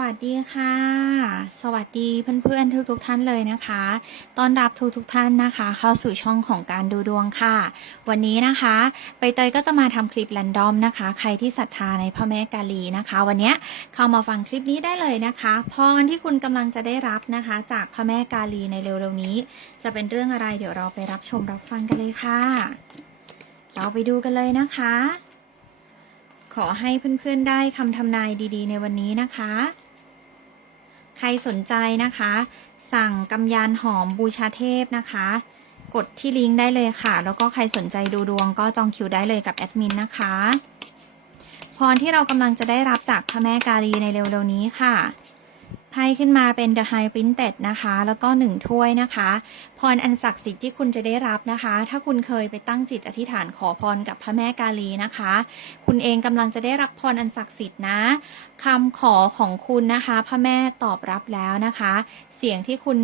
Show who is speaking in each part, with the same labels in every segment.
Speaker 1: วัสดีค่ะ สวัสดีเพื่อนๆทุกๆท่านเลยนะคะต้อนรับทุกๆท่านนะคะ เข้าสู่ช่องของการดูดวงค่ะ วันนี้นะคะใบเตยก็จะมาทำคลิปแรนดอมนะคะ ใครที่ศรัทธาในพระแม่กาลีนะคะ วันนี้เข้ามาฟังคลิปนี้ได้เลยนะคะพรที่คุณกำลังจะได้รับนะคะ จากพระแม่กาลีในเร็วๆนี้ จะเป็นเรื่องอะไรเดี๋ยวเราไปรับชมรับฟังกันเลยค่ะ เราไปดูกันเลยนะคะขอให้เพื่อนๆได้คำทำนายดีๆ ในวันนี้นะคะ ใครสนใจนะคะ สั่งกำยานหอมบูชาเทพนะคะ กดที่ลิงก์ได้เลยค่ะ แล้วก็ใครสนใจดูดวงก็จองคิวได้เลยกับแอดมินนะคะพรที่เรากำลังจะได้รับจากพระแม่กาลีในเร็วๆนี้ค่ะ ไพ่ขึ้นมาเป็น The High Printed นะคะ แล้วก็หนึ่งถ้วยนะคะ พรอันศักดิ์สิทธิ์ที่คุณจะได้รับนะคะ ถ้าคุณเคยไปตั้งจิตอธิษฐานขอพรกับพระแม่กาลีนะคะ คุณเองกำลังจะได้รับพรอันศักดิ์สิทธิ์นะคำขอของคุณนะคะ พระแม่ตอบรับแล้วนะคะ เสียงที่คุณ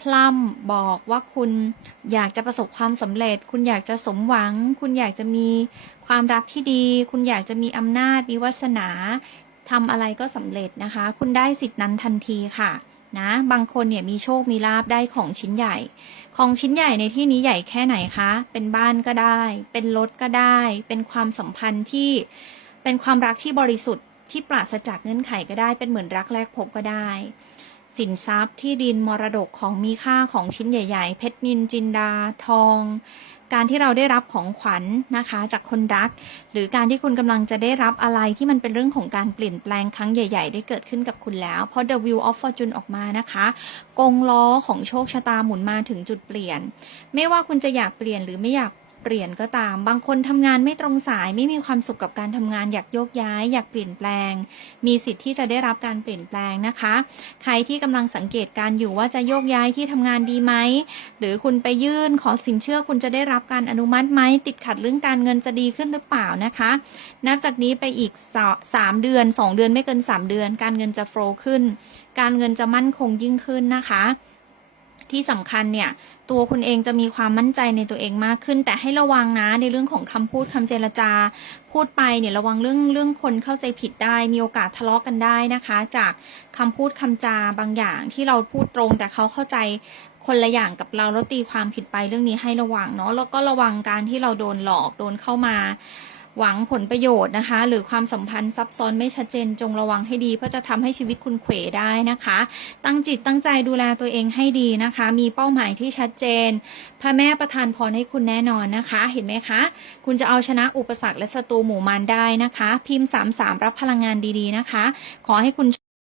Speaker 1: พล่ำบอกว่าคุณอยากจะประสบความสำเร็จ คุณอยากจะสมหวัง คุณอยากจะมีความรักที่ดี คุณอยากจะมีอำนาจมีวาสนา ทำอะไรก็สำเร็จนะคะ คุณได้สิทธินั้นทันทีค่ะนะบางคนเนี่ยมีโชคมีลาบได้ของชิ้นใหญ่ ของชิ้นใหญ่ในที่นี้ใหญ่แค่ไหนคะ เป็นบ้านก็ได้ เป็นรถก็ได้ เป็นความสัมพันธ์ที่เป็นความรักที่บริสุทธิ์ที่ปราศจากเงื่อนไขก็ได้ เป็นเหมือนรักแรกพบก็ได้ สินทรัพย์ที่ดินมรดกของมีค่าของชิ้นใหญ่ ๆ เพชรนินจินดาทอง การที่เราได้รับของขวัญนะคะ จากคนรัก หรือการที่คุณกำลังจะได้รับอะไรที่มันเป็นเรื่องของการเปลี่ยนแปลงครั้งใหญ่ ๆ ได้เกิดขึ้นกับคุณแล้ว เพราะ The Wheel of Fortune ออกมานะคะกงล้อของโชคชะตาหมุนมาถึงจุดเปลี่ยน ไม่ว่าคุณจะอยากเปลี่ยนหรือไม่อยากเเปลี่ยนก็ตาม บางคนทำงานไม่ตรงสายไม่มีความสุขกับการทำงานอยากโยกย้าย อยากเปลี่ยนแปลง มีสิทธิ์ที่จะได้รับการเปลี่ยนแปลงนะคะ ใครที่กำลังสังเกตการอยู่ว่าจะโยกย้ายที่ทำงานดีไหมหรือคุณไปยื่นขอสินเชื่อคุณจะได้รับการอนุมัติไหมติดขัดเรื่องการเงินจะดีขึ้นหรือเปล่านะคะ นับจากนี้ไปอีกสาสามเดือน 2 เดือนไม่เกิน 3 เดือน การเงินจะโฟล์ขึ้น การเงินจะมั่นคงยิ่งขึ้นนะคะ ที่สำคัญเนี่ย ตัวคุณเองจะมีความมั่นใจในตัวเองมากขึ้น แต่ให้ระวังนะในเรื่องของคำพูดคำเจรจา พูดไปเนี่ยระวังเรื่องเรื่องคนเข้าใจผิดได้ มีโอกาสทะเลาะกันได้นะคะ จากคำพูดคำจาบางอย่างที่เราพูดตรง แต่เขาเข้าใจคนละอย่างกับเราแล้วตีความผิดไปเรื่องนี้ให้ระวังเนาะแล้วก็ระวังการที่เราโดนหลอกโดนเข้ามา หวังผลประโยชน์นะคะ หรือความสัมพันธ์ซับซ้อนไม่ชัดเจนจงระวังให้ดี เพราะจะทำให้ชีวิตคุณเขวได้นะคะ ตั้งจิตตั้งใจดูแลตัวเองให้ดีนะคะ มีเป้าหมายที่ชัดเจน พระแม่ประทานพรให้คุณแน่นอนนะคะ เห็นไหมคะ คุณจะเอาชนะอุปสรรคและศัตรูหมู่มารได้นะคะ พิมพ์33รับพลังงานดีๆนะคะ ขอให้คุณ